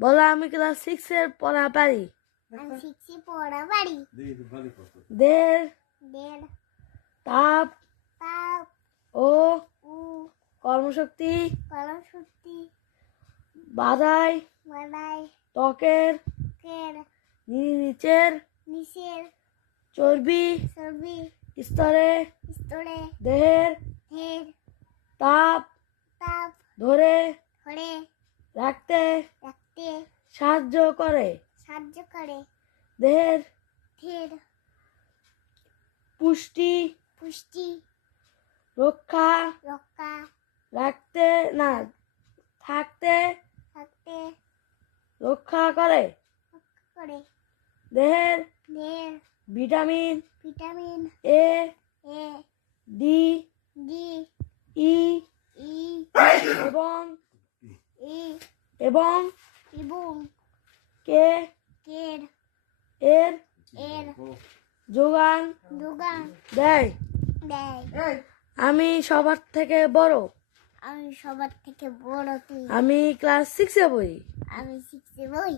বলো আমি ক্লাস 6 এর পড়া পারি। আমি 6 এ পড়া পারি। দের দের তাপ তাপ ও ও কর্মশক্তি কর্মশক্তি বাধায় বাড়ায় ত্বকের কের নিচের নিচের চর্বি চর্বি স্তরে স্তরে দেহের ঢের তাপ তাপ ধরে ধরে রাখতে রাখতে সাহায্য করে। দেহের ঢের পুষ্টি পুষ্টি রক্ষা রক্ষা রাখতে না থাকতে থাকতে রক্ষা করে। রক্ষা করে। দেহের ঢের vitamin vitamin A A D D E E এবং ই এবং এবং কে কের এর এর যোগান যোগান দেয়। দেয়। আমি সবার থেকে বড়। আমি সবার থেকে বড় তুই। আমি ক্লাস 6 এ পড়ি। আমি 6 এ পড়ি।